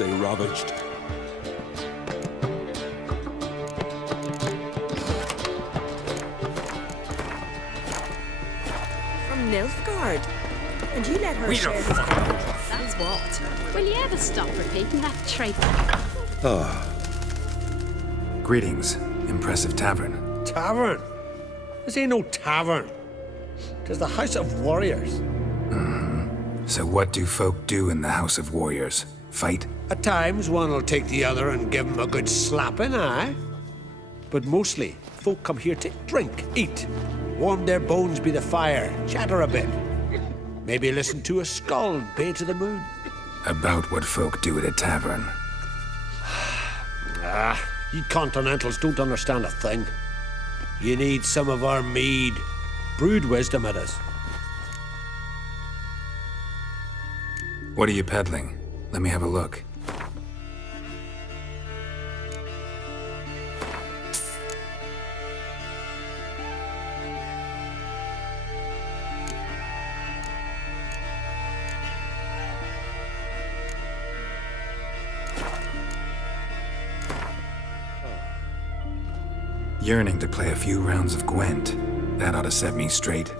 they ravaged. From Nilfgaard. And you let her share his... That's what. Will you ever stop repeating that trait? Greetings, impressive tavern. Tavern? This ain't no tavern. 'Tis the House of Warriors. So what do folk do in the House of Warriors? Fight? At times, one will take the other and give him a good slapping, aye? But mostly, folk come here to drink, eat, warm their bones by the fire, chatter a bit. Maybe listen to a skull bay to the moon. About what folk do at a tavern. You continentals don't understand a thing. You need some of our mead. Brewed wisdom it is. What are you peddling? Let me have a look. Yearning to play a few rounds of Gwent. That ought to set me straight.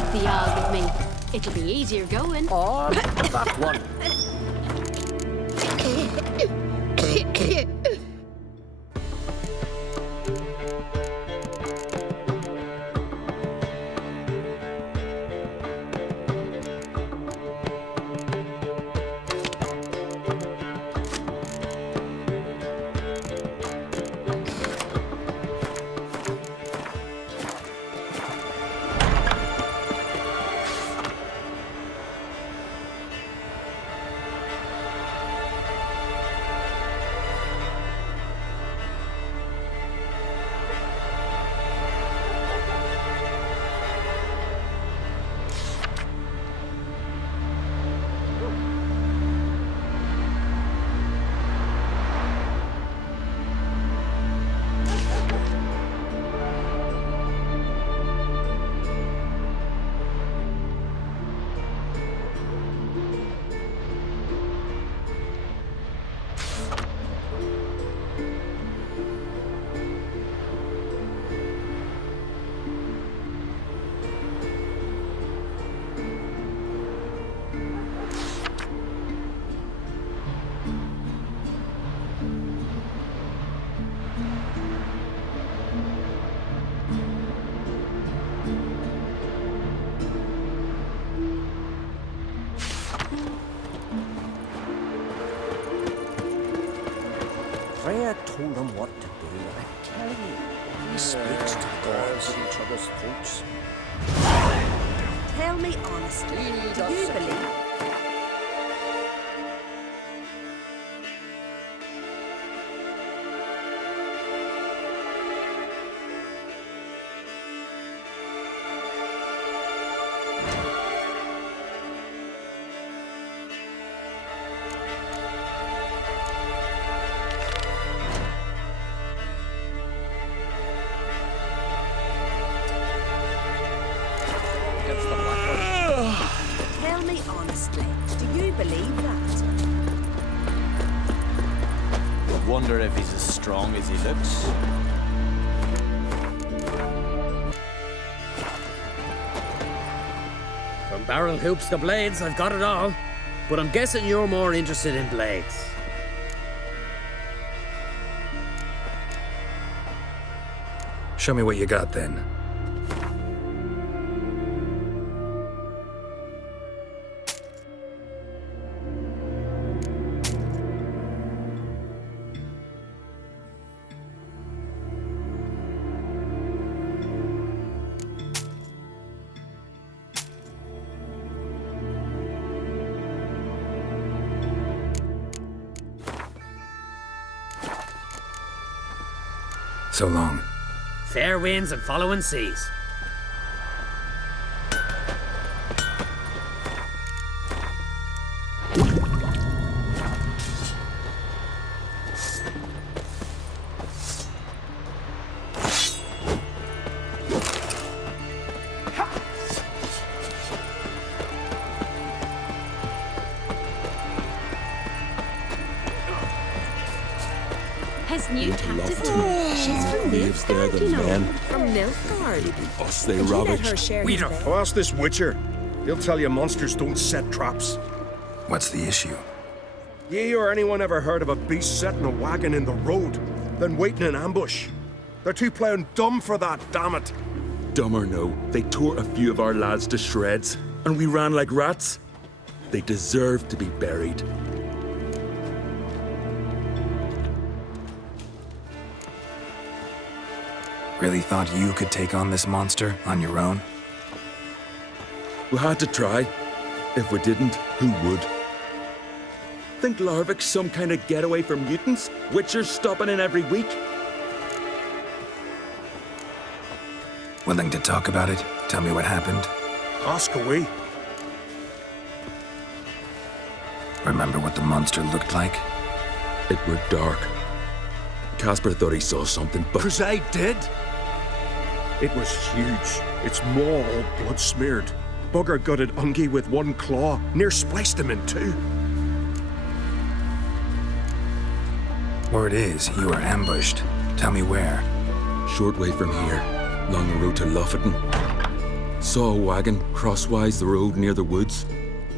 fight the Owl with me. It'll be easier going. Or that one. Freya told him what to do. I tell you, he speaks to the gods in each other's throats. Tell me honestly, do you believe? Tell me honestly, do you believe that? I wonder if he's as strong as he looks. From barrel hoops to blades, I've got it all. But I'm guessing you're more interested in blades. Show me what you got then. So long. Fair winds and following seas. His new captive. She's from Nilfgaard, you know. From Nilfgaard. Us they Did you let ravaged. her share We his don't. bed? Oh, ask this Witcher. He'll tell you monsters don't set traps. What's the issue? Ye or anyone ever heard of a beast setting a wagon in the road, then waiting in ambush? They're too plowing dumb for that, damn it. Dumb or no, they tore a few of our lads to shreds, and we ran like rats. They deserve to be buried. Really thought you could take on this monster on your own? We had to try. If we didn't, who would? Think Larvik's some kind of getaway for mutants? Witchers stopping in every week? Willing to talk about it? Tell me what happened? Ask away. Remember what the monster looked like? It were dark. Casper thought he saw something, but... 'Cause I did. It was huge. Its maw all blood smeared. Bugger gutted Ungi with one claw, near spliced him in two. Word is, you were ambushed. Tell me where. Short way from here. Long road to Lofoten. Saw a wagon crosswise the road near the woods.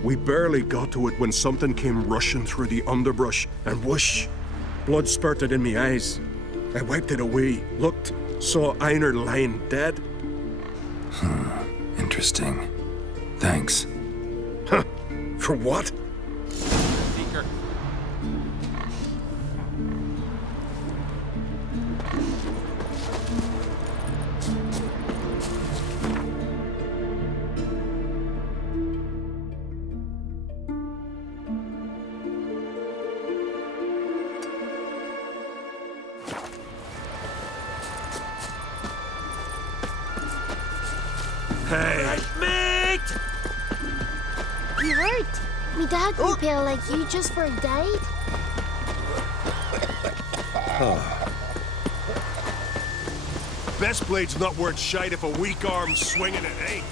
We barely got to it when something came rushing through the underbrush, and whoosh! Blood spurted in me eyes. I wiped it away, looked, saw Einar lying dead. Interesting. Thanks. Huh? For what? Beaker. Hey! Mate! You hurt? Me dad grew pale like you just for died. Best blade's not worth shite if a weak arm's swinging it, eh?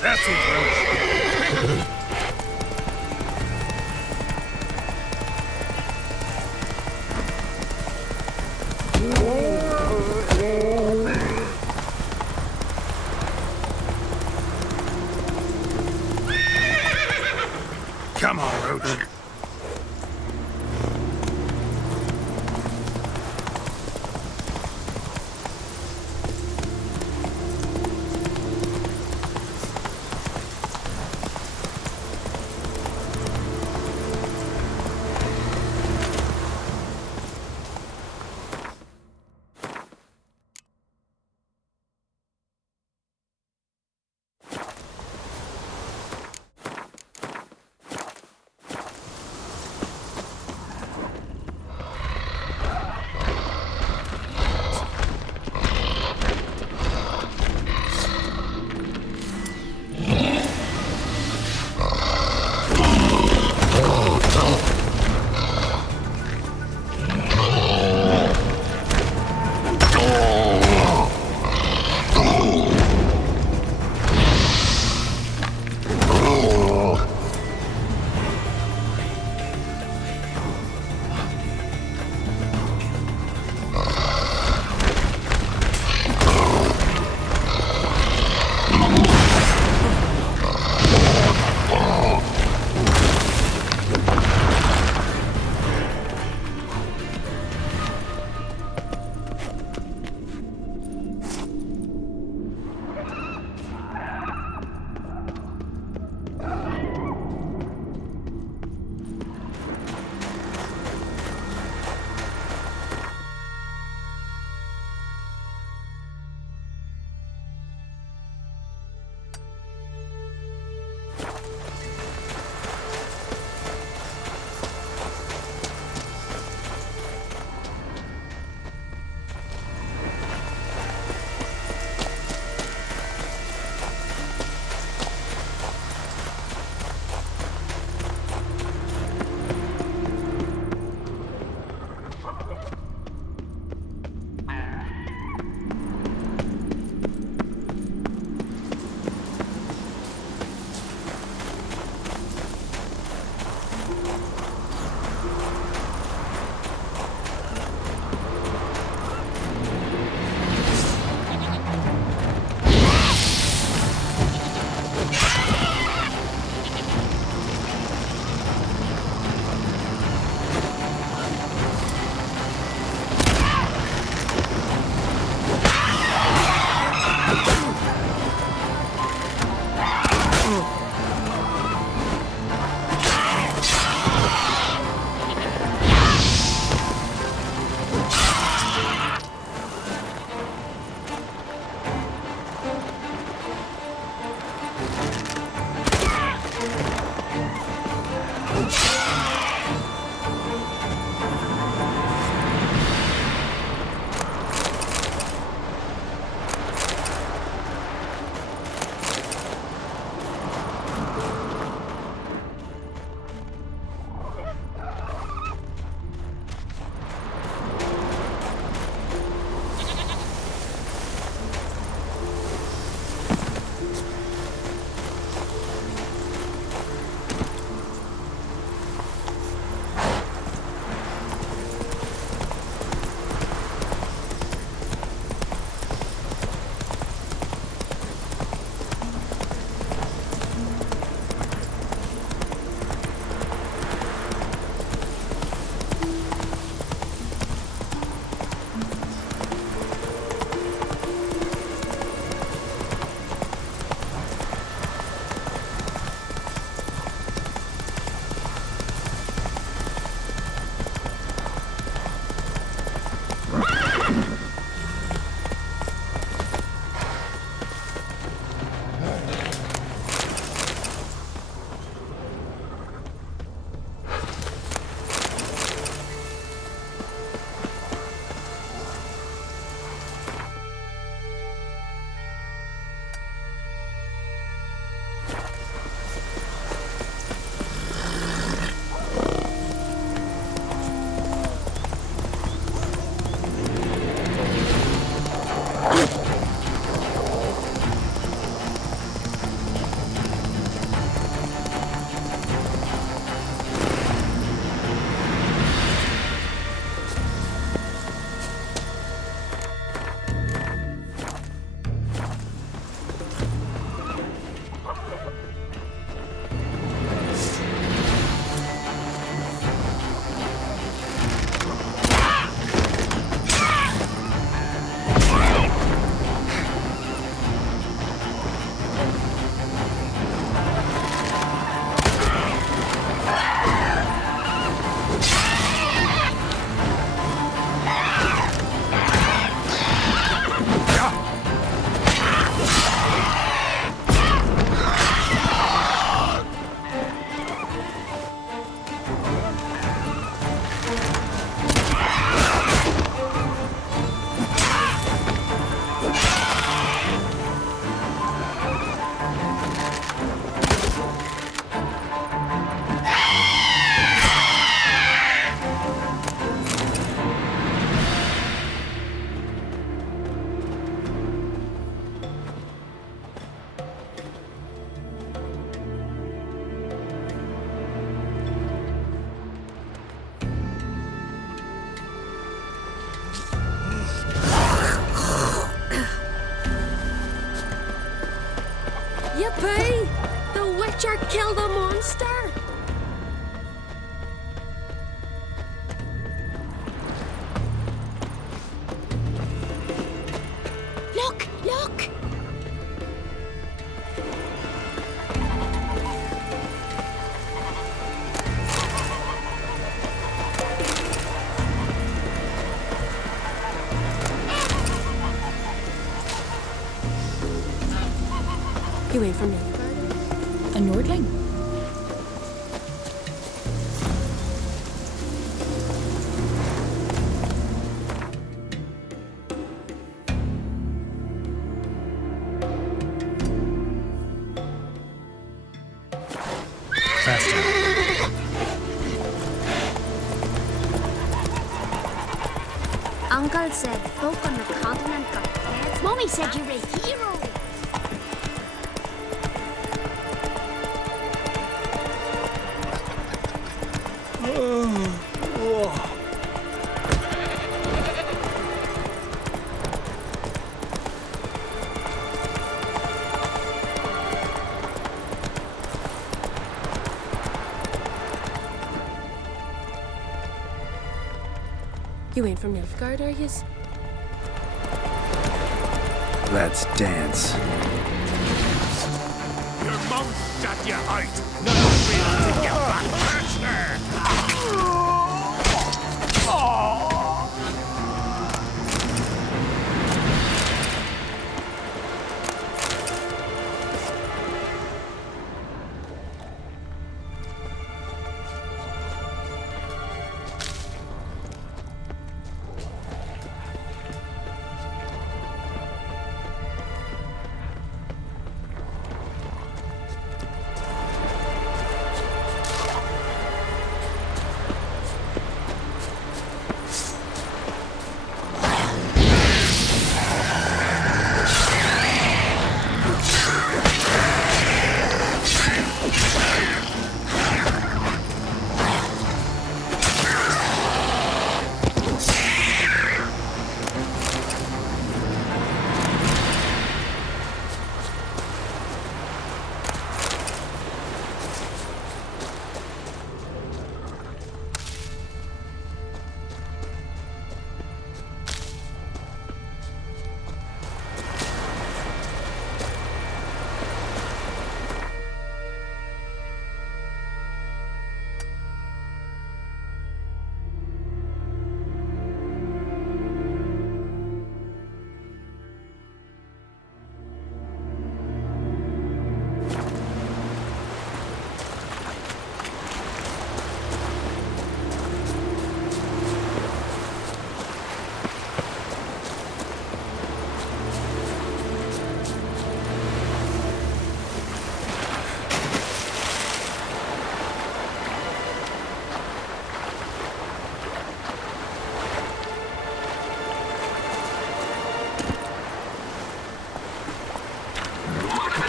That's it, Come on, Roach. You ain't from Nilfgaard? A Nordling? Uncle said folk on the continent got heads. Mommy said you're a hero. You ain't from Nilfgaard, are yous? Let's dance. Your mouth shut you out. None of real to get back.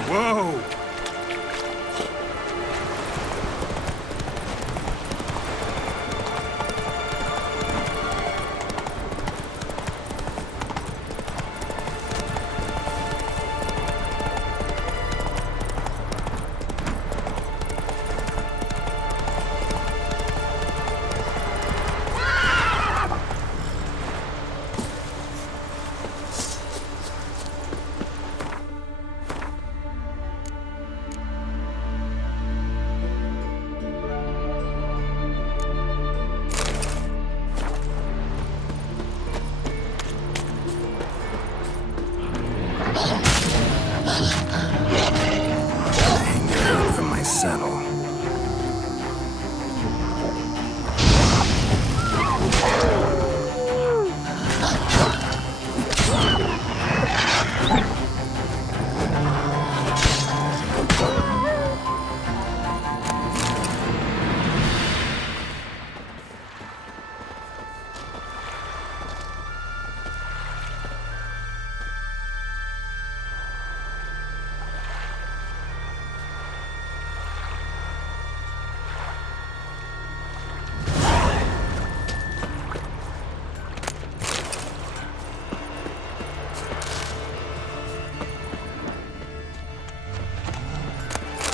Whoa! From my saddle.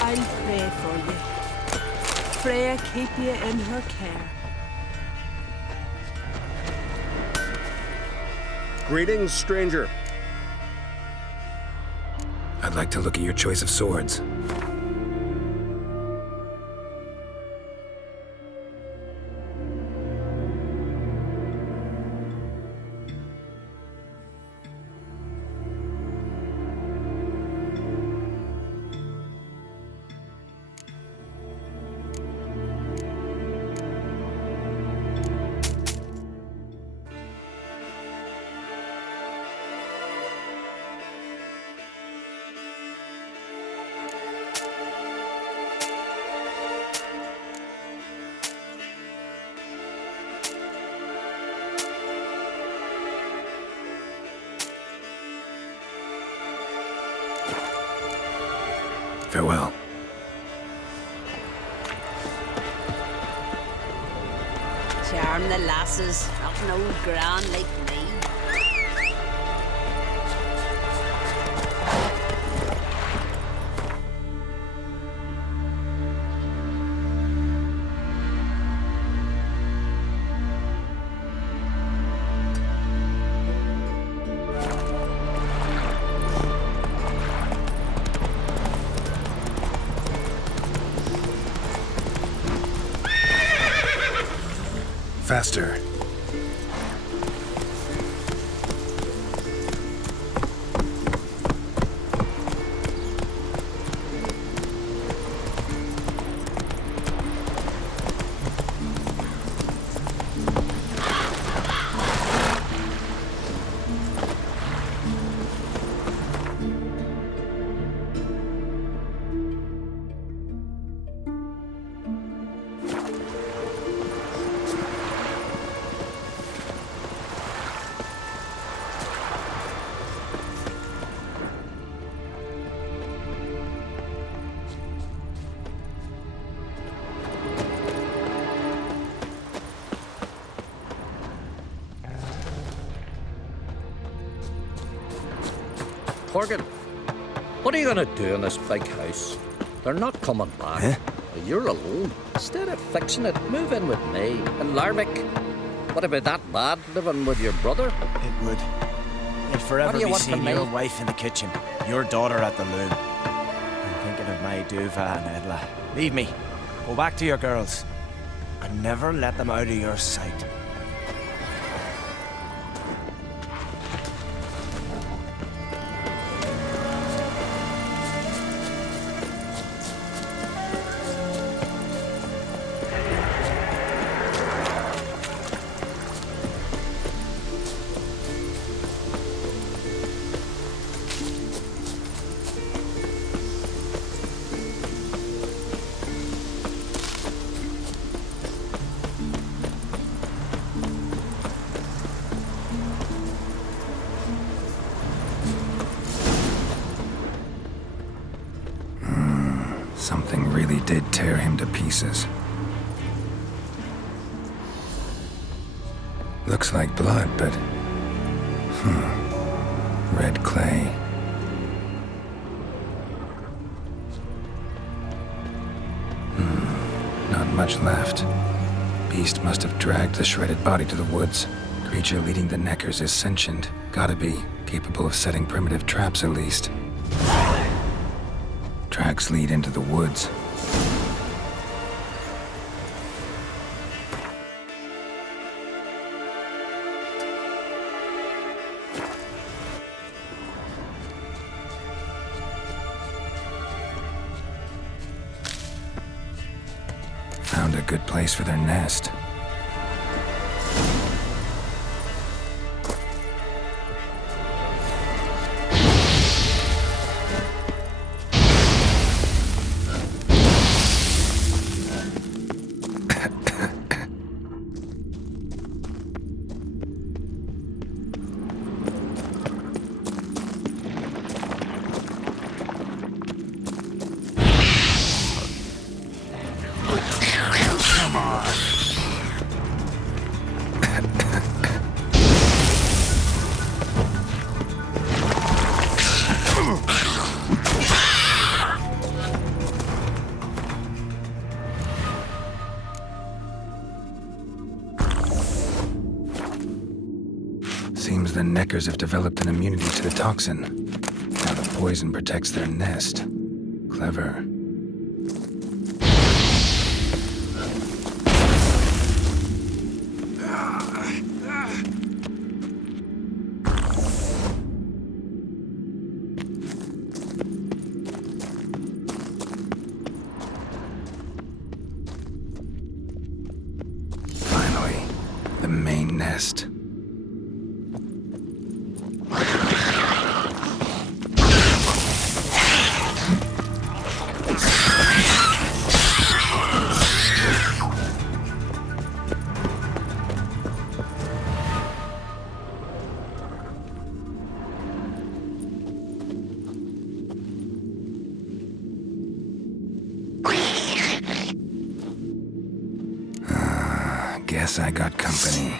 I'll pray for you. Freya keep you in her care. Greetings, stranger. I'd like to look at your choice of swords. Farewell. Charm the lasses, not an old gran like me. Faster. Torgan, what are you gonna do in this big house? They're not coming back. Huh? You're alone. Instead of fixing it, move in with me. And Larvik, would it be that bad living with your brother? It would. You'd forever What do you be want seeing from me? your wife in the kitchen, your daughter at the loom. I'm thinking of my Duva and Edla. Leave me. Go back to your girls. And never let them out of your sight. Something really did tear him to pieces. Looks like blood, but... red clay. Not much left. Beast must have dragged the shredded body to the woods. Creature leading the Neckers is sentient. Gotta be. Capable of setting primitive traps, at least. Tracks lead into the woods. Found a good place for their nest. Seems the Neckers have developed an immunity to the toxin. Now the poison protects their nest. Clever. Finally, the main nest. guess I got company.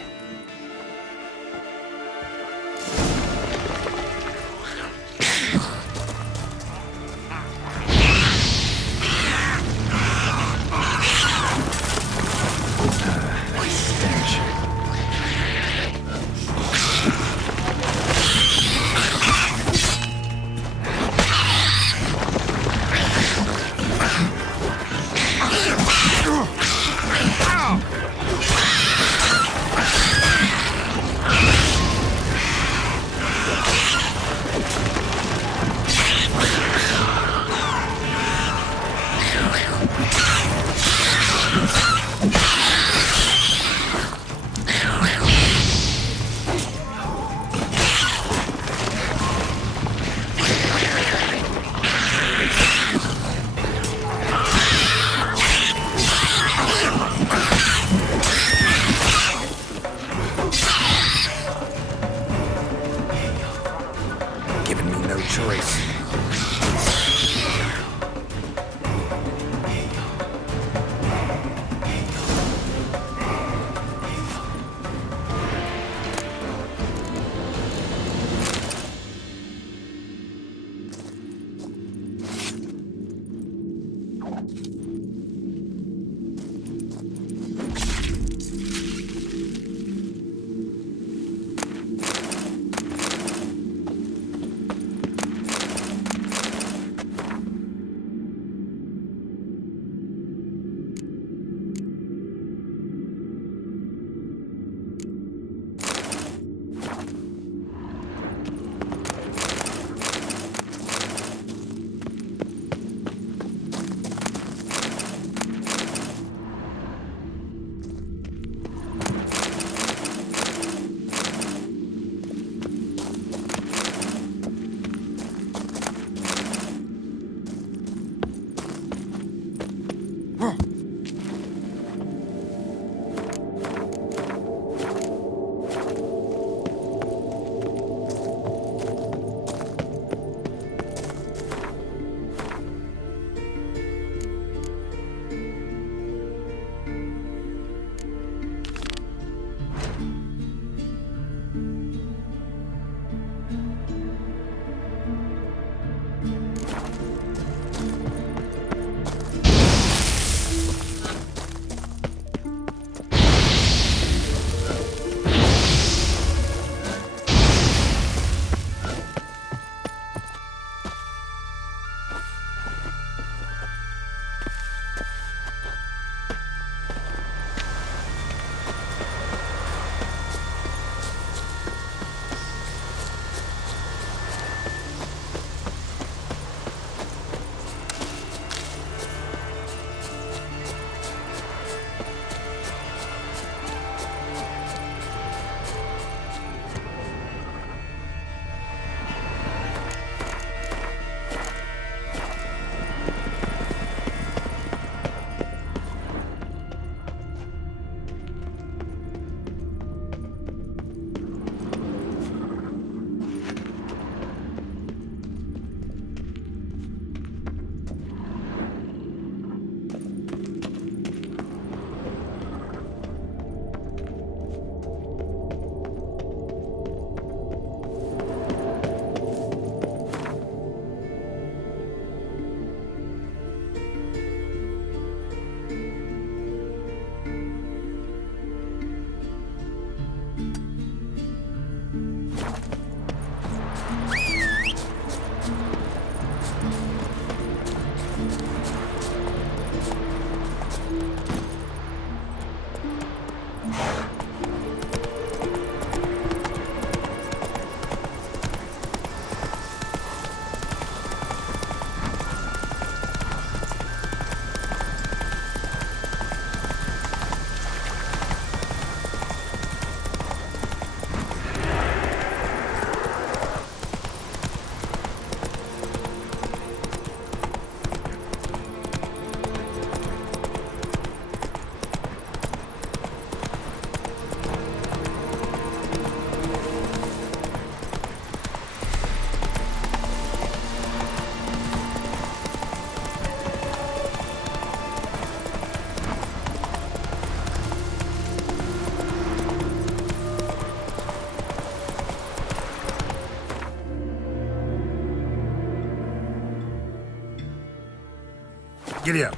Giddy up.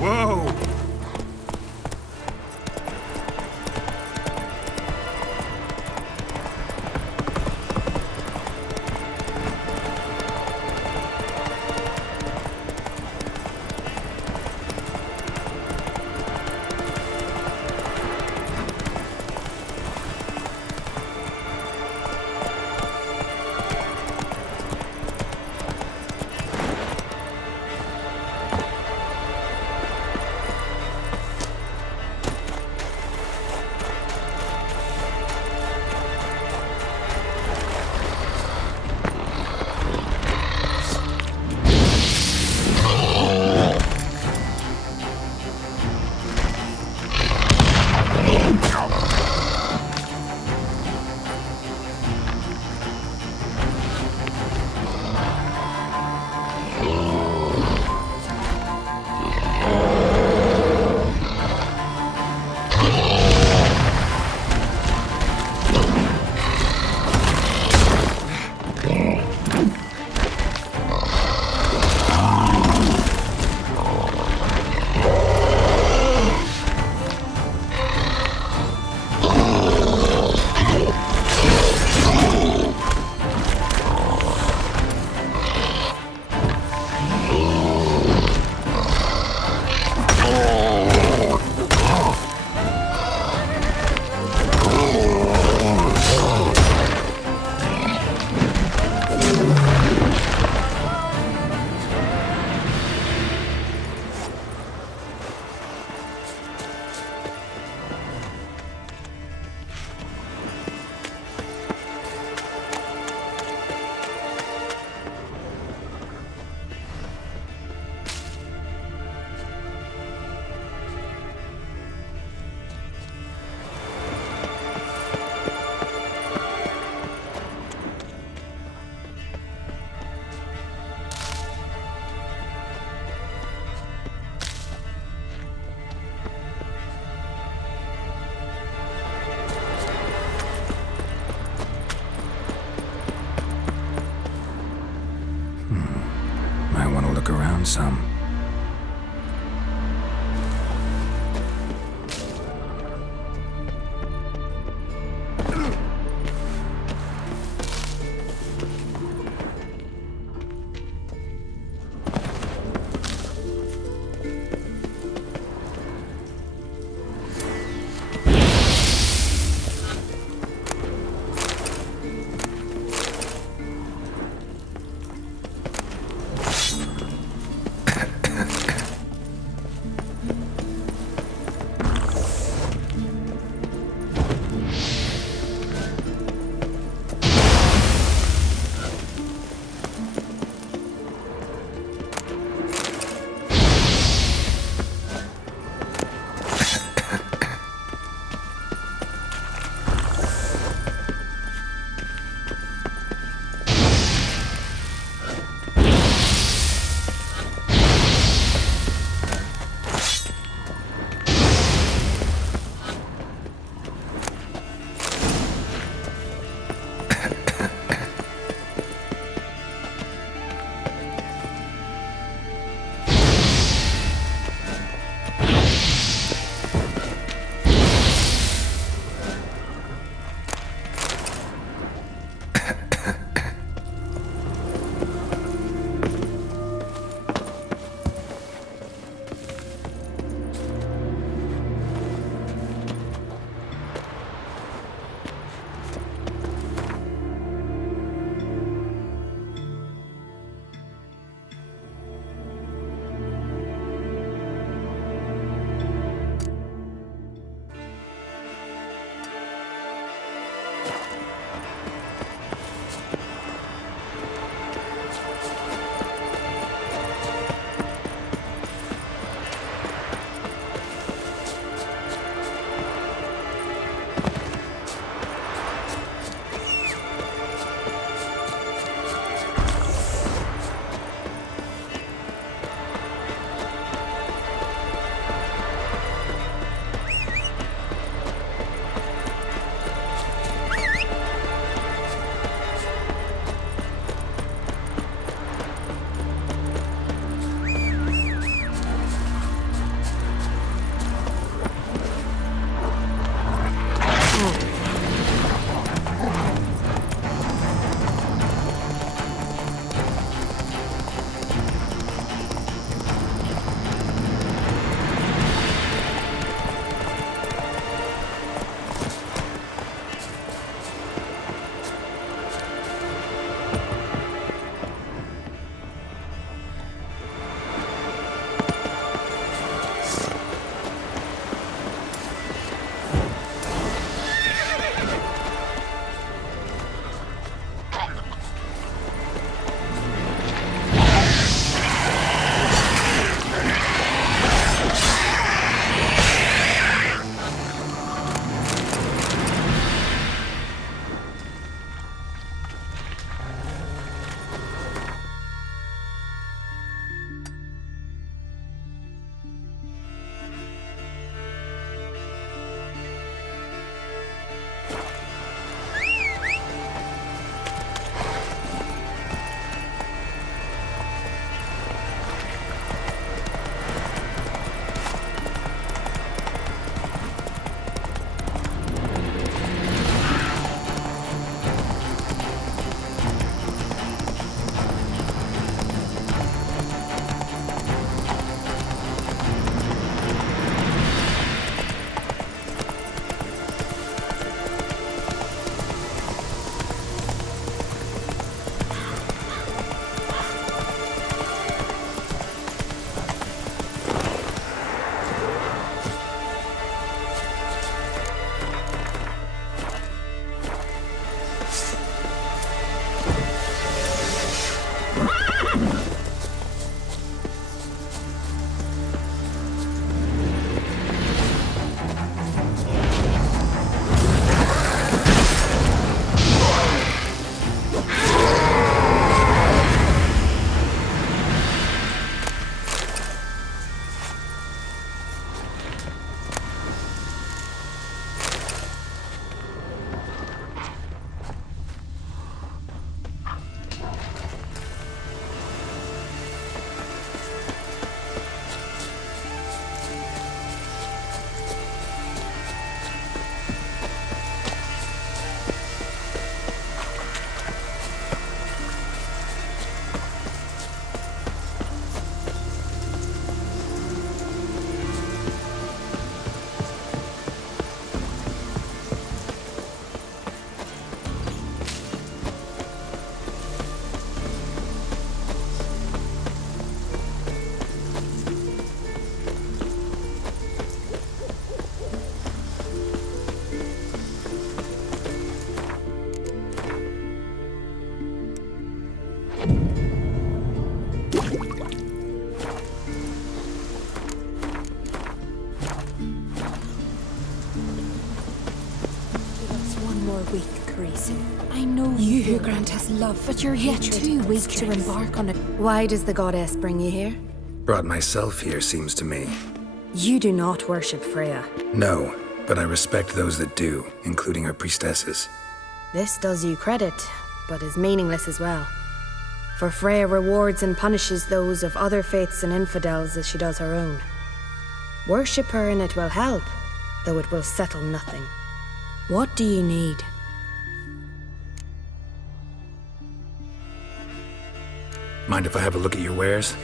Whoa! Might want to look around some. God's love, but you're yet too weak to embark on it. Why does the goddess bring you here? Brought myself here, seems to me. You do not worship Freya. No, but I respect those that do, including her priestesses. This does you credit, but is meaningless as well. For Freya rewards and punishes those of other faiths and infidels as she does her own. Worship her and it will help, though it will settle nothing. What do you need? Mind if I have a look at your wares?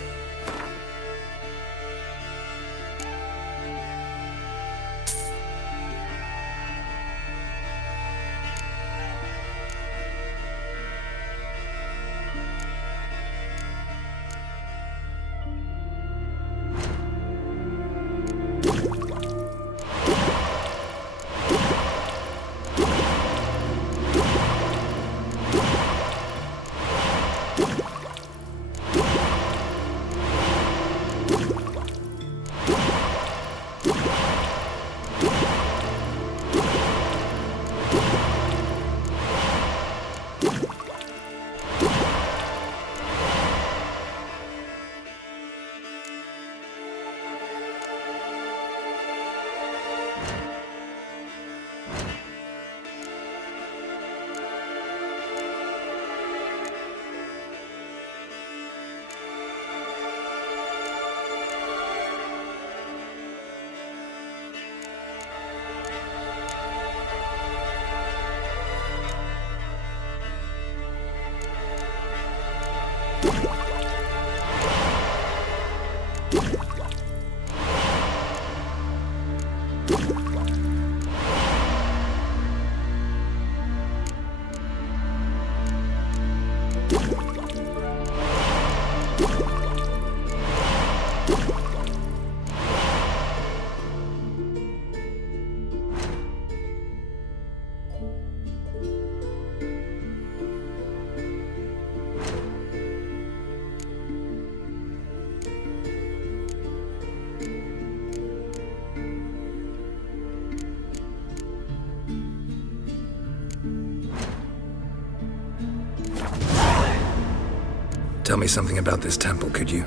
Tell me something about this temple, could you?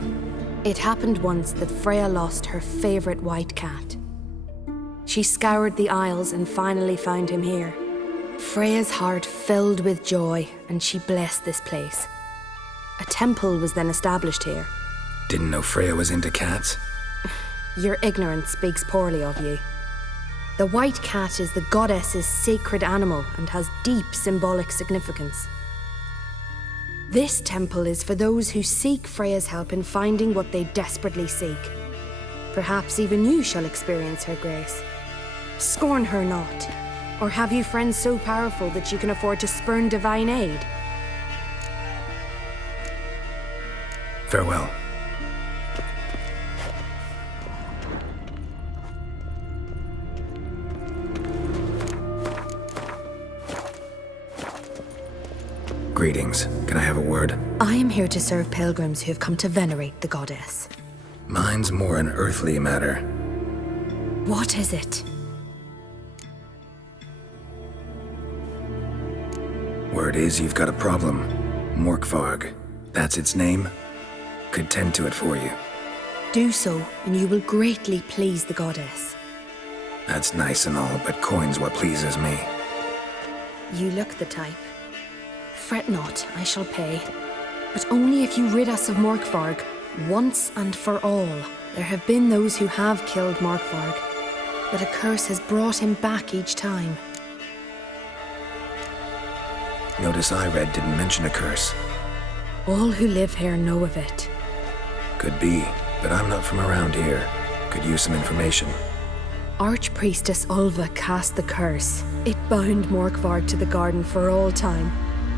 It happened once that Freya lost her favorite white cat. She scoured the Isles and finally found him here. Freya's heart filled with joy, and she blessed this place. A temple was then established here. Didn't know Freya was into cats? Your ignorance speaks poorly of you. The white cat is the goddess's sacred animal and has deep symbolic significance. This temple is for those who seek Freya's help in finding what they desperately seek. Perhaps even you shall experience her grace. Scorn her not. Or have you friends so powerful that you can afford to spurn divine aid? Farewell. Greetings. Can I have a word? I am here to serve pilgrims who have come to venerate the goddess. Mine's more an earthly matter. What is it? Word is you've got a problem. Morkvarg. That's its name? Could tend to it for you. Do so, and you will greatly please the goddess. That's nice and all, but coin's what pleases me. You look the type. Fret not, I shall pay. But only if you rid us of Morkvarg, once and for all. There have been those who have killed Morkvarg, but a curse has brought him back each time. Notice I read didn't mention a curse. All who live here know of it. Could be, but I'm not from around here. Could use some information. Archpriestess Ulva cast the curse. It bound Morkvarg to the garden for all time.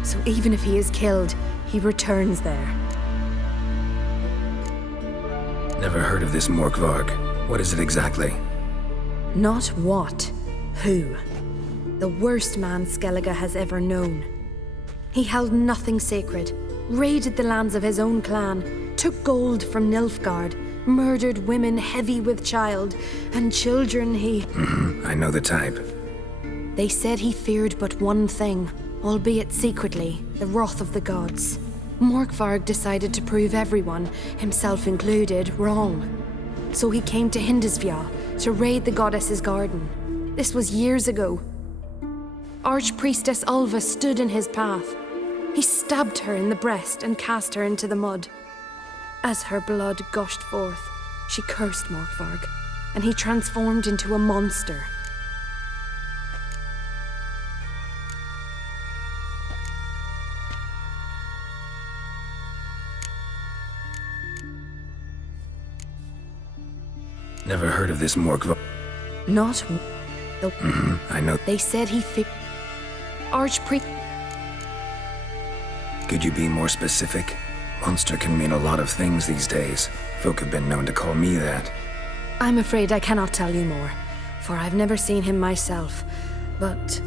So even if he is killed, he returns there. Never heard of this Morkvarg. What is it exactly? Not what, who. The worst man Skellige has ever known. He held nothing sacred, raided the lands of his own clan, took gold from Nilfgaard, murdered women heavy with child, and children he... I know the type. They said he feared but one thing, albeit secretly, the wrath of the gods. Morkvarg decided to prove everyone, himself included, wrong. So he came to Hindisvia to raid the goddess's garden. This was years ago. Archpriestess Ulva stood in his path. He stabbed her in the breast and cast her into the mud. As her blood gushed forth, she cursed Morkvarg, and he transformed into a monster. Never heard of this Morkvarg. Not the... I know. They said he Archpriest... Could you be more specific? Monster can mean a lot of things these days. Folk have been known to call me that. I'm afraid I cannot tell you more, for I've never seen him myself. But...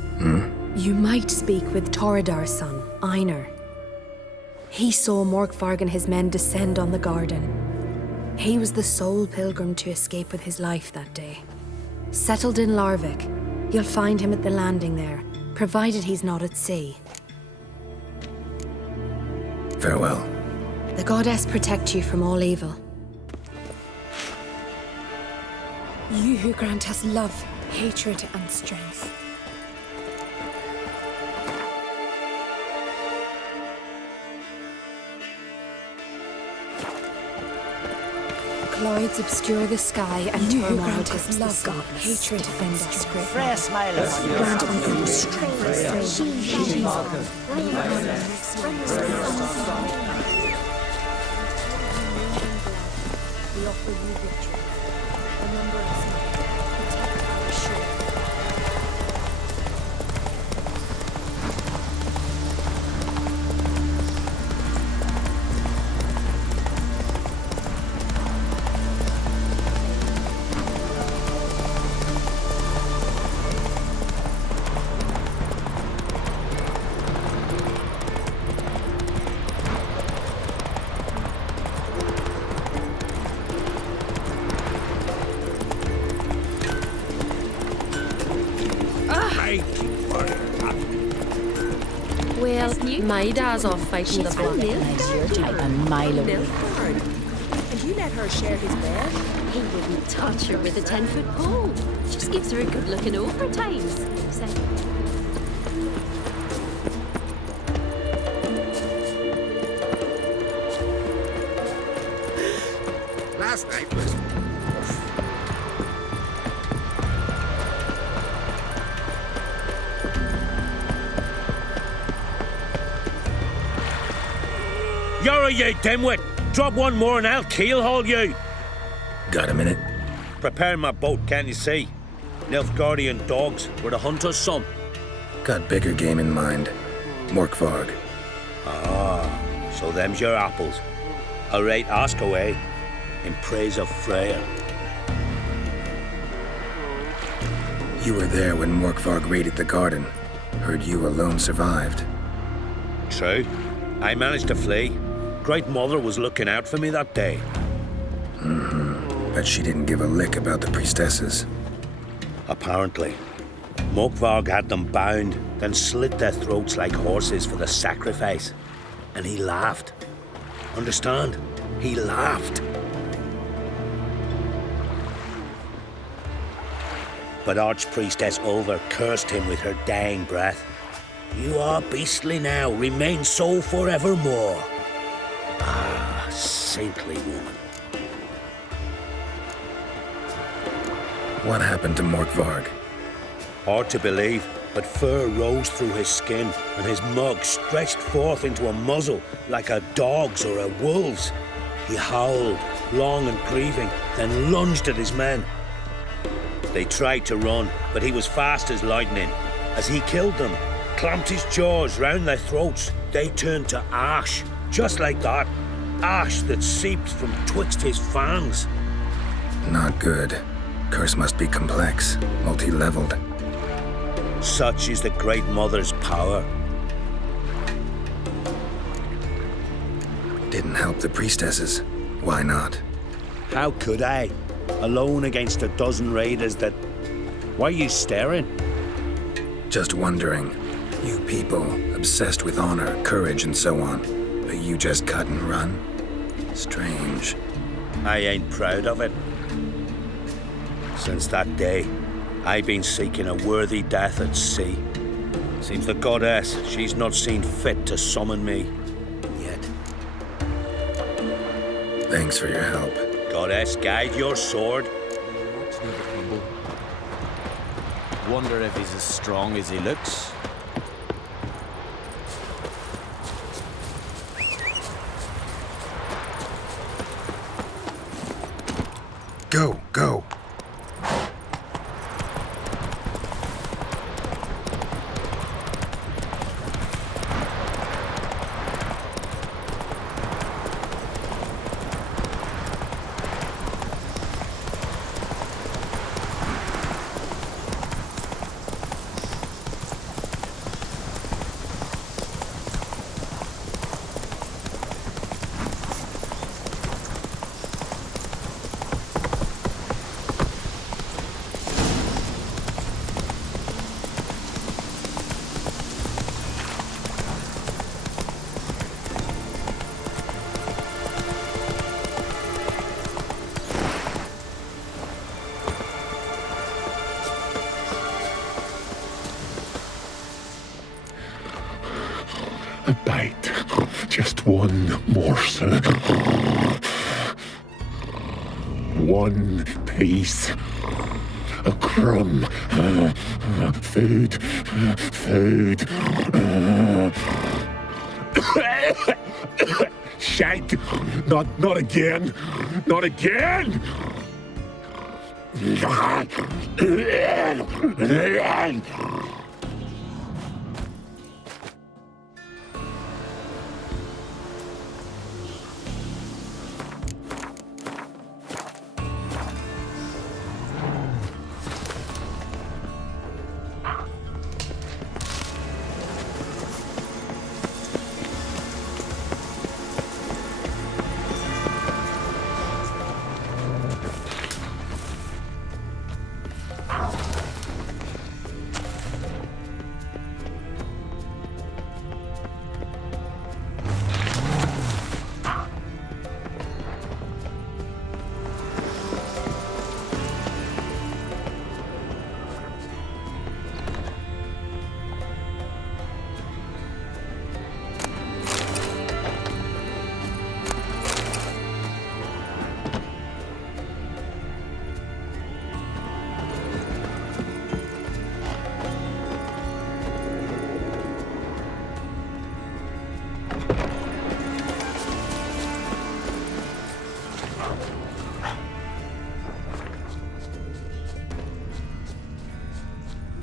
You might speak with Toradar's son, Einar. He saw Morkvarg and his men descend on the garden. He was the sole pilgrim to escape with his life that day. Settled in Larvik, you'll find him at the landing there, provided he's not at sea. Farewell. The goddess protect you from all evil. You who grant us love, hatred, and strength. Clouds obscure the sky and turmoil tips the love, hatred, and strength. Freya smiles. Grant unto strength. We offer you victory. Remember us, protect our shore. Well, my dad's off fighting the block. Your type a mile away. And you let her share his bed? He wouldn't touch her with a 10-foot pole. Just gives her a good looking over times. Last night was... You're a you dimwit! Drop one more and I'll keelhaul you! Got a minute? Preparing my boat, can't you see? Nilfgaardian dogs were the hunter's son. Got bigger game in mind. Morkvarg. Ah, so them's your apples. All right, ask away. In praise of Freya. You were there when Morkvarg raided the garden. Heard you alone survived. True. I managed to flee. Great Mother was looking out for me that day. But she didn't give a lick about the priestesses. Apparently. Morkvarg had them bound, then slit their throats like horses for the sacrifice. And he laughed. Understand? He laughed. But Archpriestess Ulva cursed him with her dying breath. You are beastly now, remain so forevermore. Ah, saintly woman. What happened to Morkvarg? Hard to believe, but fur rose through his skin, and his mug stretched forth into a muzzle like a dog's or a wolf's. He howled, long and grieving, then lunged at his men. They tried to run, but he was fast as lightning. As he killed them, clamped his jaws round their throats, they turned to ash, just like that. Ash that seeped from twixt his fangs. Not good. Curse must be complex, multi-leveled. Such is the Great Mother's power. Didn't help the priestesses. Why not? How could I? Alone against a dozen raiders that... Why are you staring? Just wondering. You people, obsessed with honor, courage, and so on. But you just cut and run? Strange. I ain't proud of it. Since that day, I've been seeking a worthy death at sea. Seems the goddess, she's not seen fit to summon me yet. Thanks for your help. Goddess, guide your sword. Wonder if he's as strong as he looks. Go, go. A bite. Just one morsel. One piece. A crumb. Food. Food. Shank. Not again. Not again.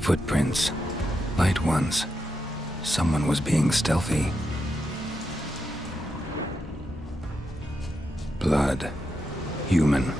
Footprints. Light ones. Someone was being stealthy. Blood. Human.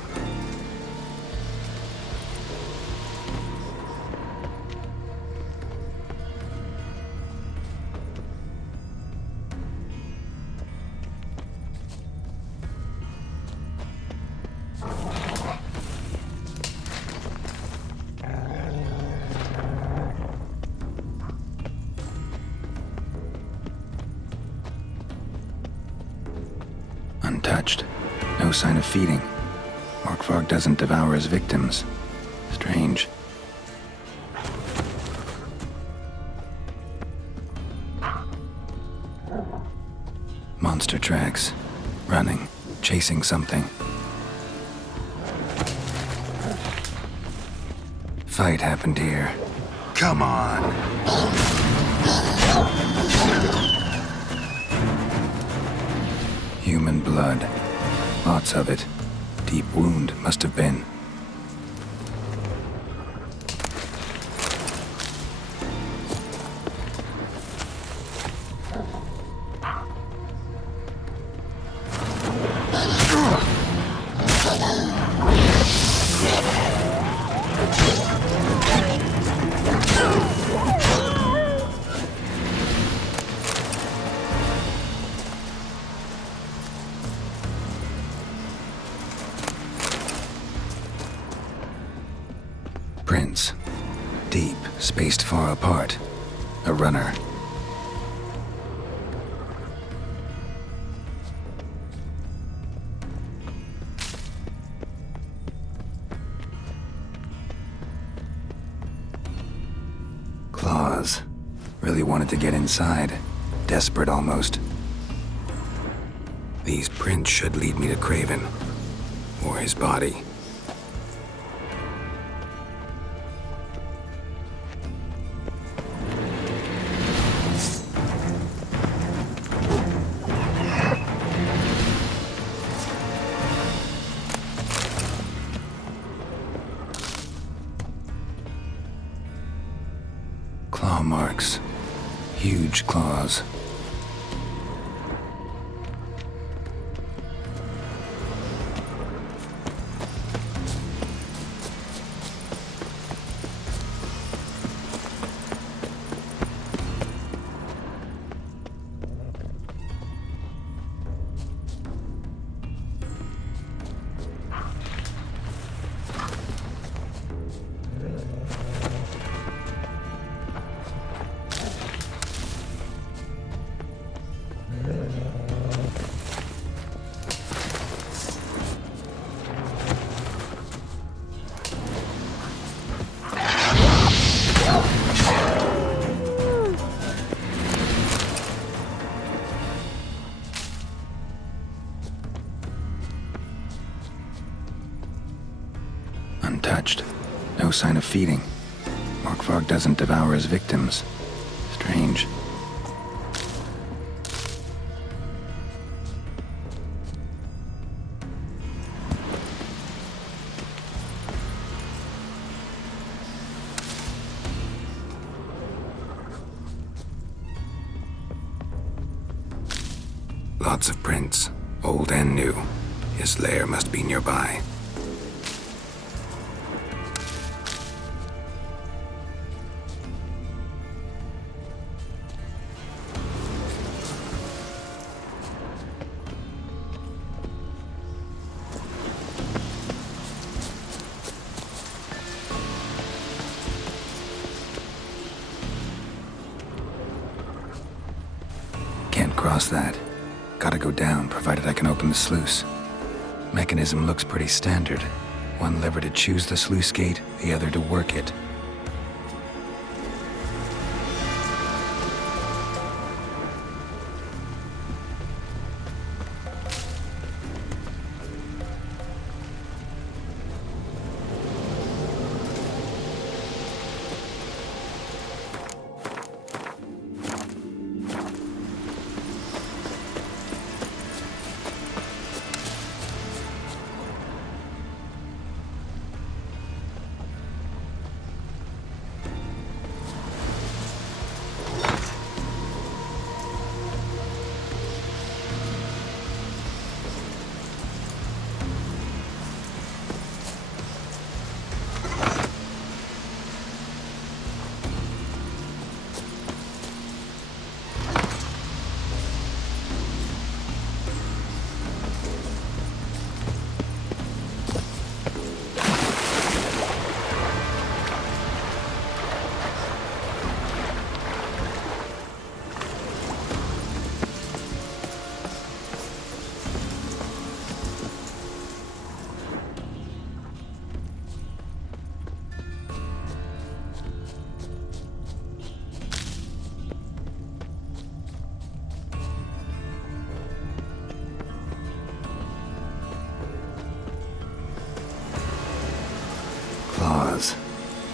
Untouched. No sign of feeding. Morkfrog doesn't devour his victims. Strange. Monster tracks. Running. Chasing something. Fight happened here. Come on! Human blood. Lots of it. Deep wound must have been. Prints. Deep, spaced far apart. A runner. Really wanted to get inside. Desperate almost. These prints should lead me to Craven. Or his body. Claw marks. Huge claws. Untouched. No sign of feeding. Morkvarg doesn't devour his victims. Strange. Lots of prints, old and new. His lair must be nearby. Can't cross that. Gotta go down, provided I can open the sluice. Mechanism looks pretty standard. One lever to choose the sluice gate, the other to work it. Claws.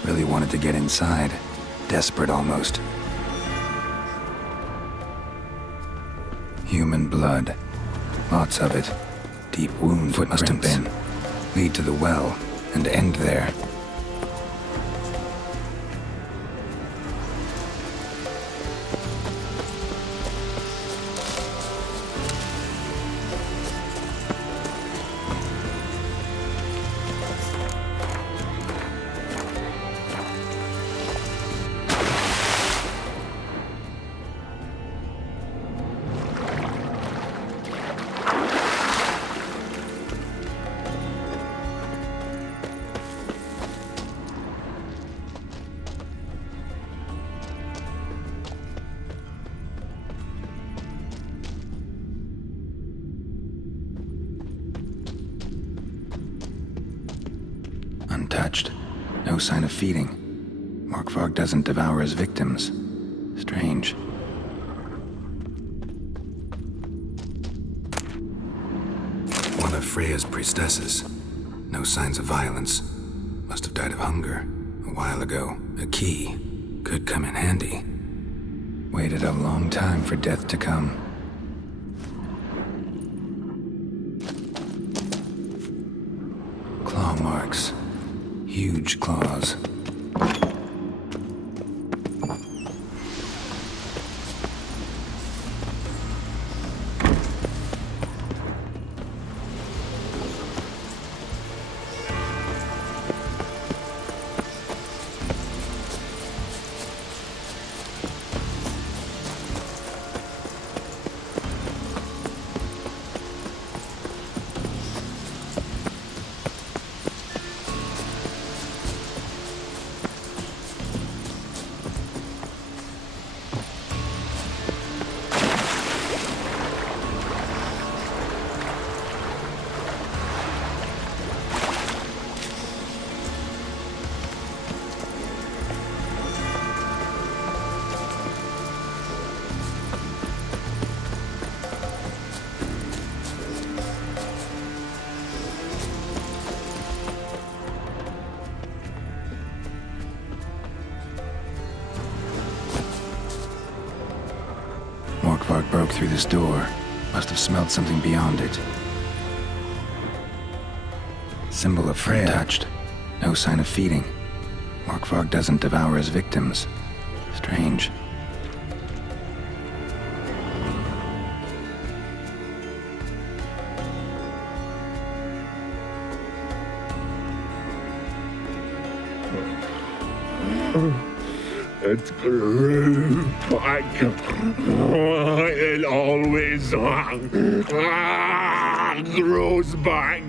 Really wanted to get inside. Desperate almost. Human blood. Lots of it. Deep wounds it must have been. Lead to the well and end there. Untouched. No sign of feeding. Morkvarg doesn't devour his victims. Strange. One of Freya's priestesses. No signs of violence. Must have died of hunger a while ago. A key could come in handy. Waited a long time for death to come. Claw marks. Huge claws. Morkvark broke through this door. Must have smelled something beyond it. Symbol of Freya touched. No sign of feeding. Morkvark doesn't devour his victims. Strange. It grew back. It always grows back.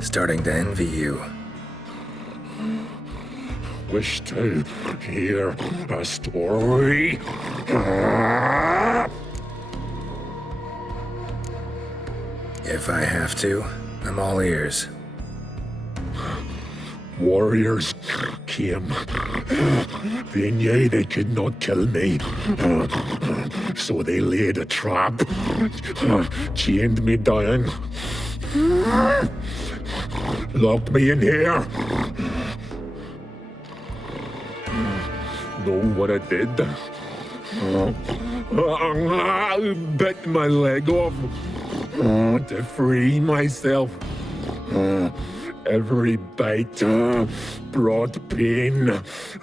Starting to envy you. Wish to hear a story. If I have to, I'm all ears. Warriors came. They knew they could not kill me. So they laid a trap. Chained me down. Locked me in here. Know what I did? Bit my leg off to free myself. Every bite brought pain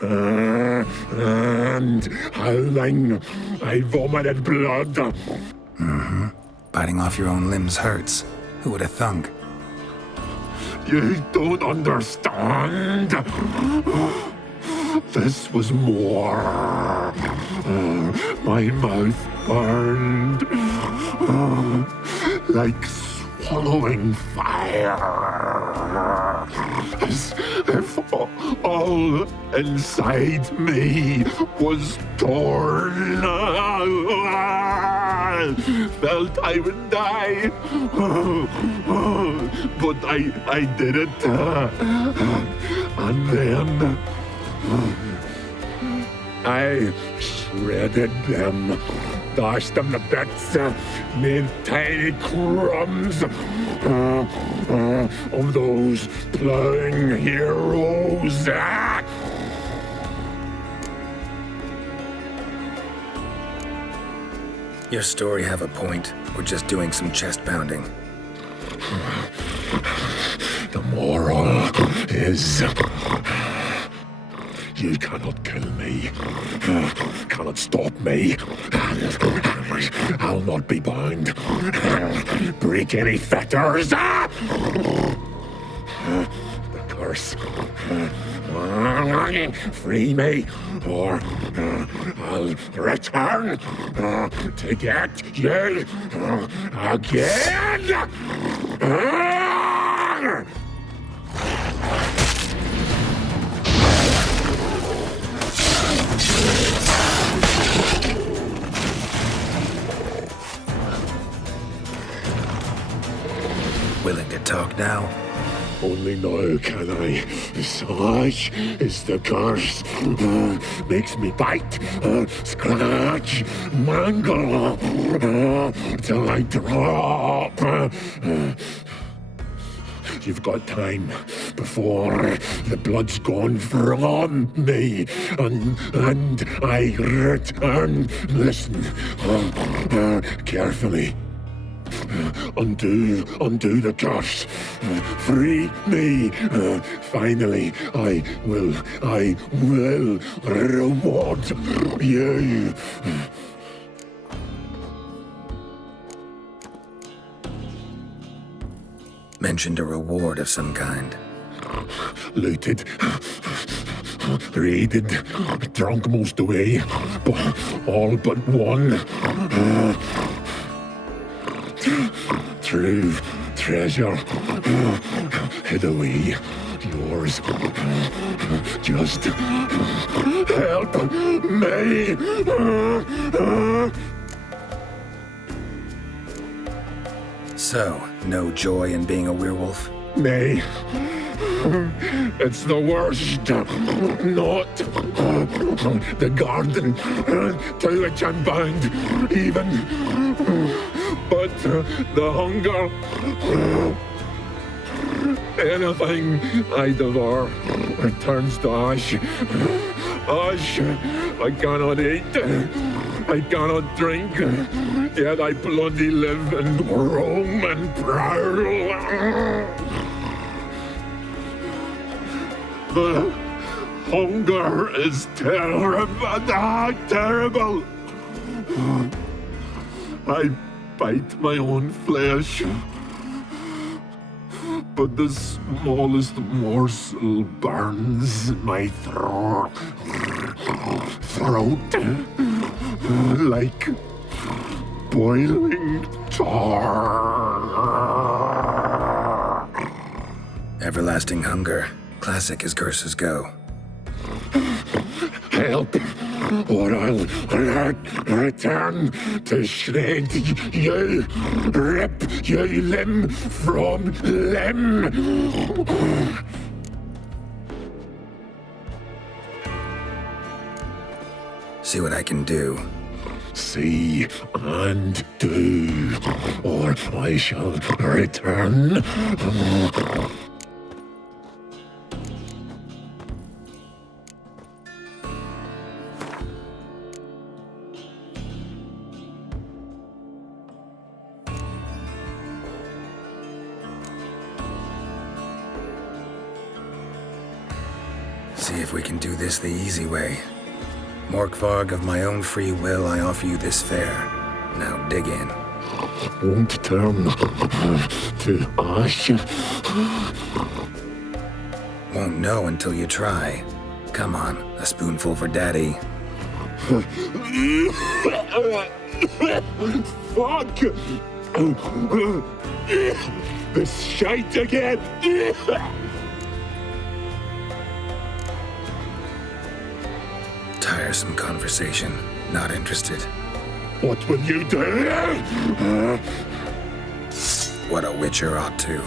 and howling. I vomited blood. Mm-hmm. Biting off your own limbs hurts. Who would have thunk? You don't understand. This was more. My mouth burned like swallowing fire. As if all inside me was torn. Felt I would die. But I did it. And then I shredded them. Dashed them to bits, made tiny crumbs of those plowing heroes. Your story have a point. We're just doing some chest pounding. The moral is you cannot kill me, cannot stop me. I'll not be bound. Break any fetters. The curse. Free me, or I'll return to get you again. Willing to talk now? Only now can I. Such is the curse. Makes me bite, scratch, mangle, till I drop. You've got time before the blood's gone from me, and I return. Listen, carefully. Undo the curse. Free me. Finally, I will reward you. Mentioned a reward of some kind. Looted, raided, drunk most away, all but one. True treasure hid away. Yours. Just help me. So, no joy in being a werewolf? Nay. It's the worst. Not the garden to which I'm bound, even. But the hunger. Anything I devour returns to ash. Ash. I cannot eat. I cannot drink. Yet I bloody live and roam and prowl. The hunger is terrible. Terrible. I bite my own flesh, but the smallest morsel burns my throat like boiling tar. Everlasting hunger. Classic as curses go. Help, or I'll return to shred you, rip you limb from limb. See what I can do. See and do, or I shall return. See if we can do this the easy way. Morkvarg, of my own free will, I offer you this fare. Now dig in. Won't turn to ash. Won't know until you try. Come on, a spoonful for Daddy. Fuck! This shite again! Tiresome conversation. Not interested. What will you do? What a witcher ought to.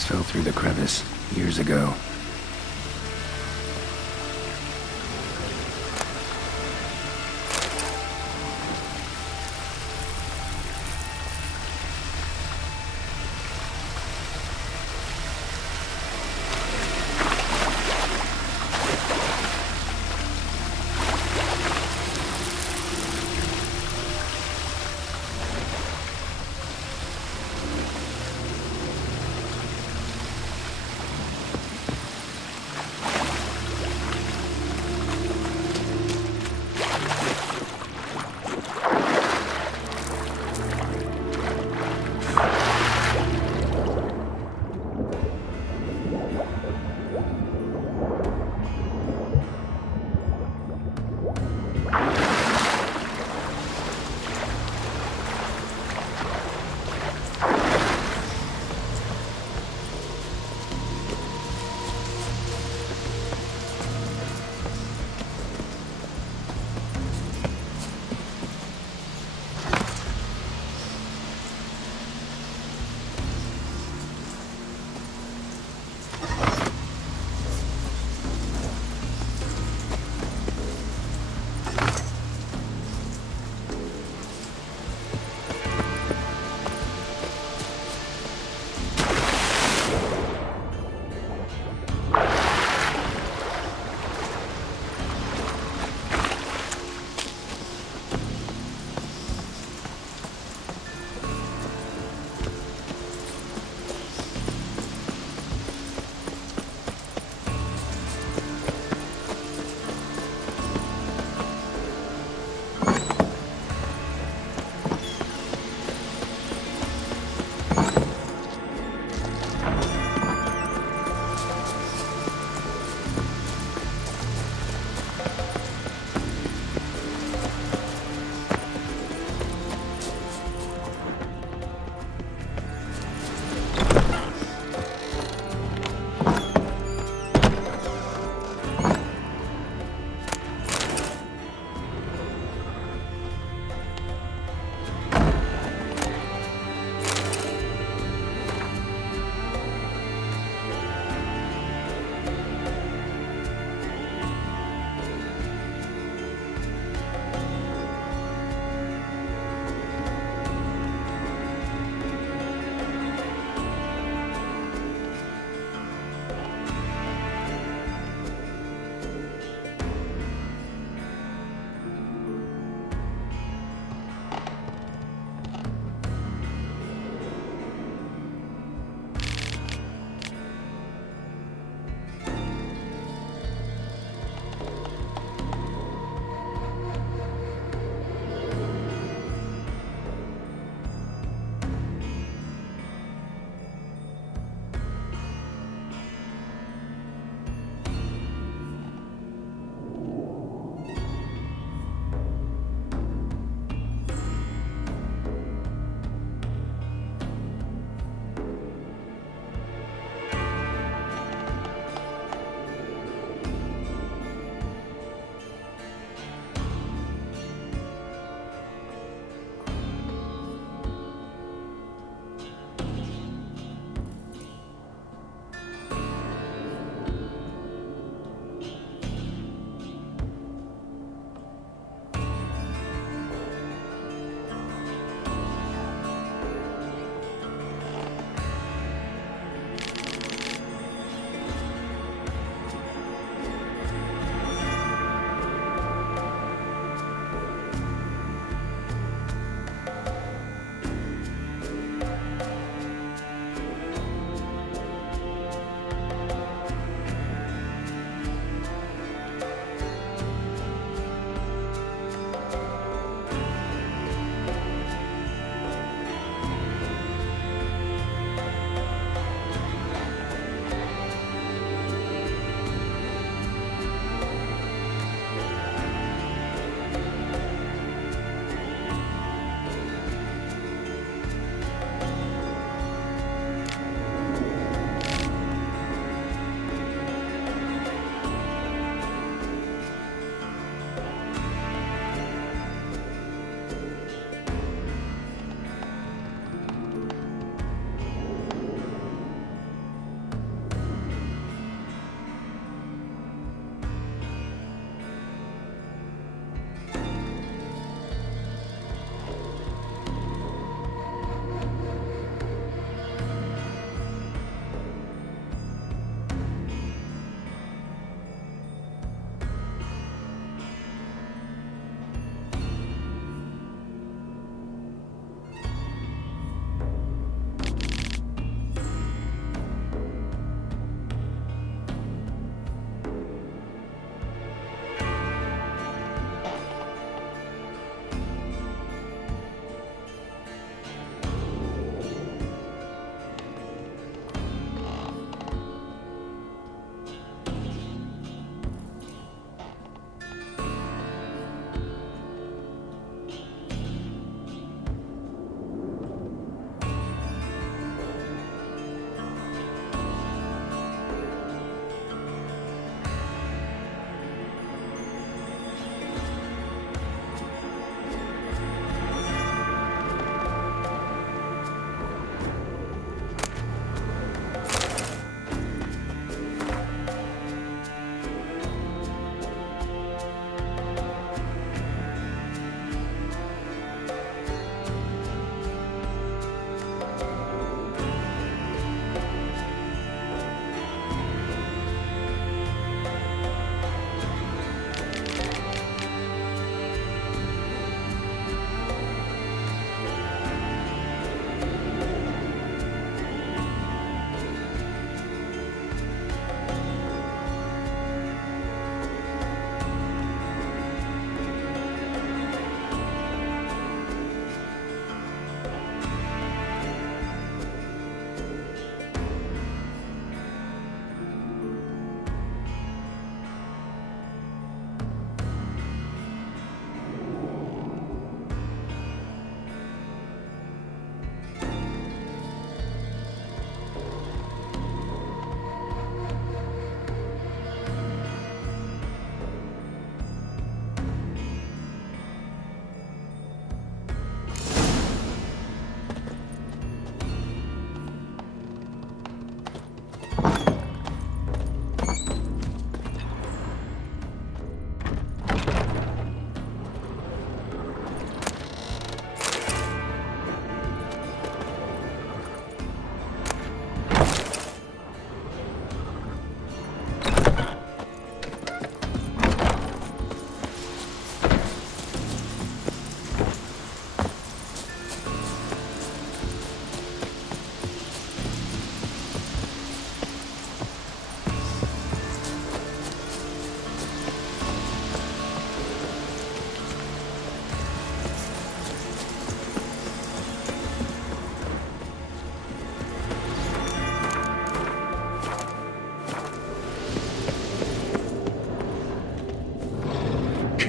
Humans fell through the crevice years ago.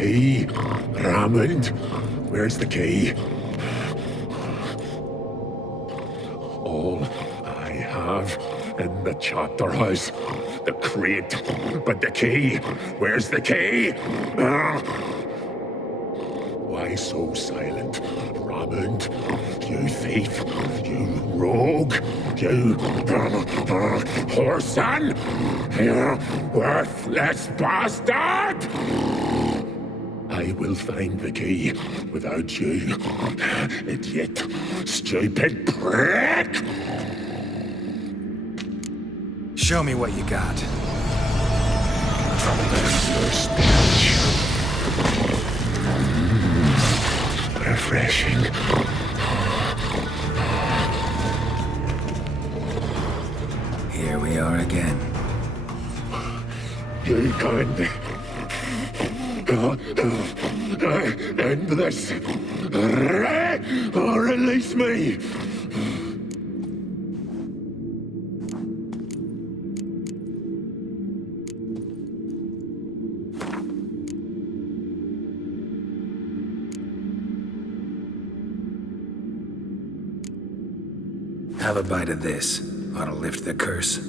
key? Raymond, where's the key? All I have in the chapter house, the crate, but the key, where's the key? Why so silent, Raymond? You thief, you rogue, you whoreson, you worthless bastard! I will find the key without you, idiot, stupid prick! Show me what you got. That's your speech. Refreshing. Here we are again. You can't end this. Or release me. Have a bite of this. Ought to lift the curse.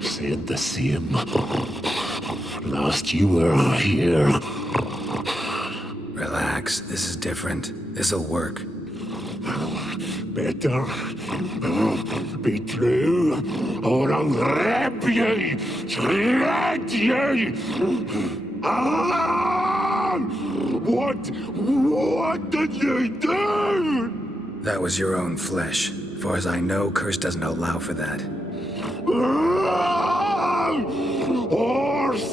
Said the same. Last you were here. Relax. This is different. This'll work. Better be true, or I'll rip you, shred you. Ah! What did you do? That was your own flesh. As far as I know, curse doesn't allow for that.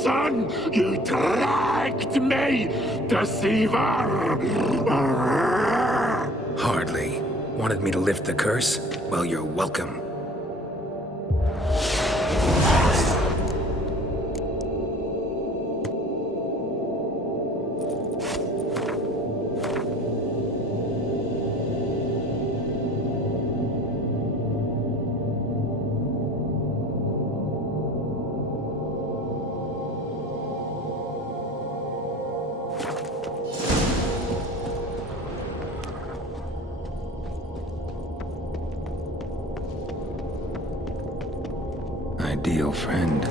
Son, you tracked me, deceiver! Hardly. Wanted me to lift the curse? Well, you're welcome. Ideal friend.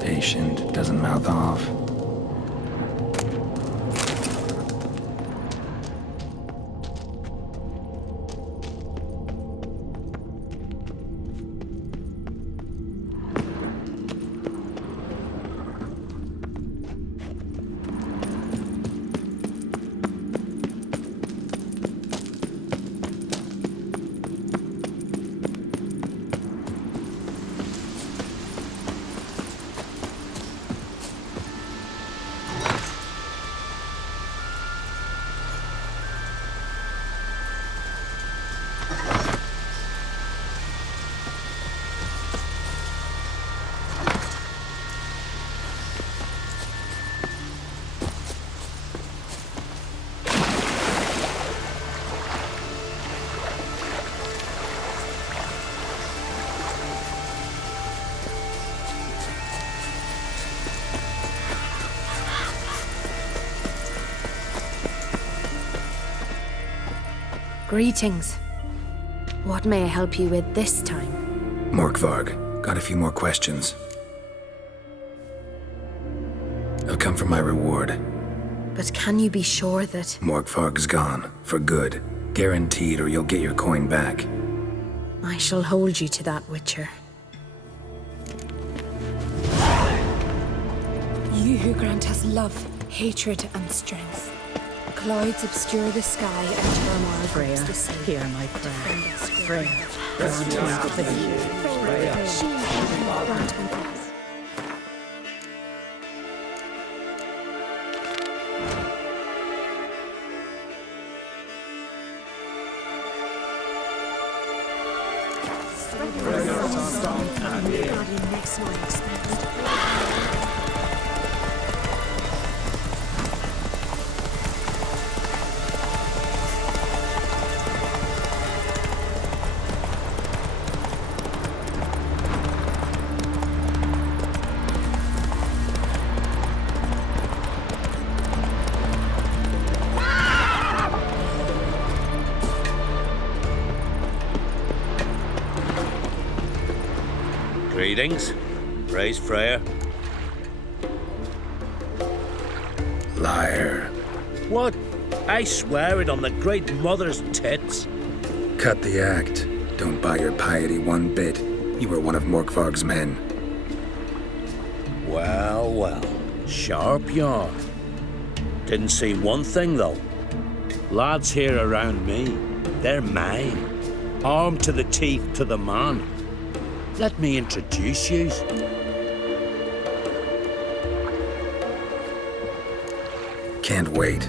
Patient, doesn't mouth off. Greetings. What may I help you with this time? Morkvarg, got a few more questions. They'll come from my reward. But can you be sure that... Morkvarg's gone, for good. Guaranteed, or you'll get your coin back. I shall hold you to that, Witcher. You who grant us love, hatred, and strength. Clouds obscure the sky and turmoil grips the sea. Hear my prayer. Freya, grant me peace. Greetings. Praise Freya. Liar. What? I swear it on the Great Mother's tits. Cut the act. Don't buy your piety one bit. You were one of Morkvarg's men. Well, well. Sharp yarn. Didn't see one thing, though. Lads here around me, they're mine. Armed to the teeth to the man. Let me introduce yous. Can't wait.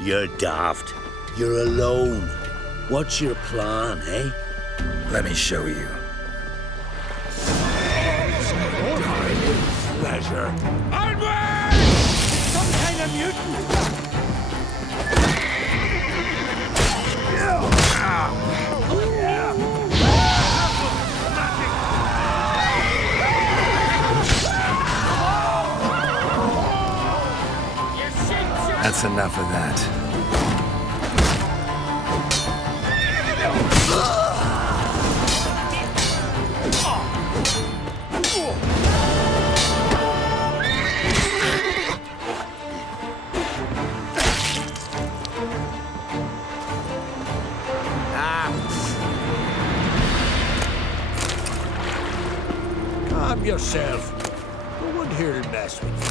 You're daft. You're alone. What's your plan, eh? Let me show you. Pleasure. Onward! Some kind of mutant! That's enough of that. Calm yourself. No one here'll mess with you.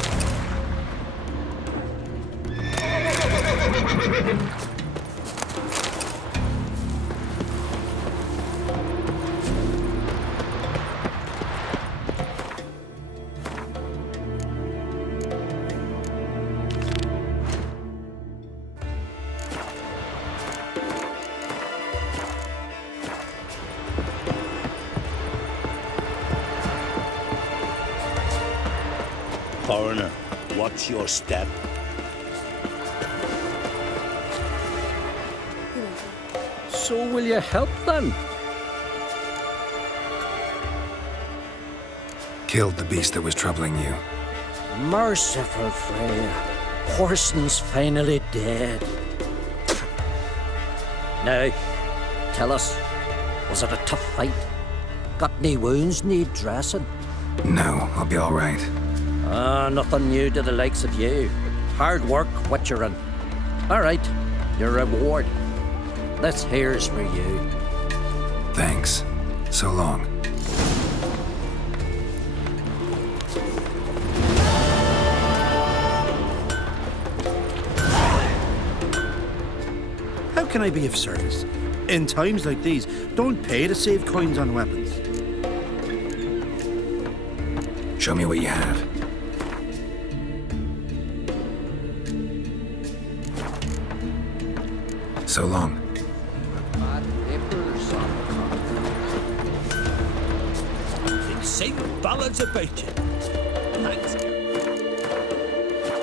Coroner, what's your step? So will you help then? Killed the beast that was troubling you. Merciful Freya. Horson's finally dead. Now, tell us, was it a tough fight? Got any wounds need dressing? No, I'll be all right. Nothing new to the likes of you. Hard work, what you're in. All right, your reward. This here's for you. Thanks. So long. How can I be of service? In times like these, don't pay to save coins on weapons. Show me what you have. So long. Been singing ballads about you. Thanks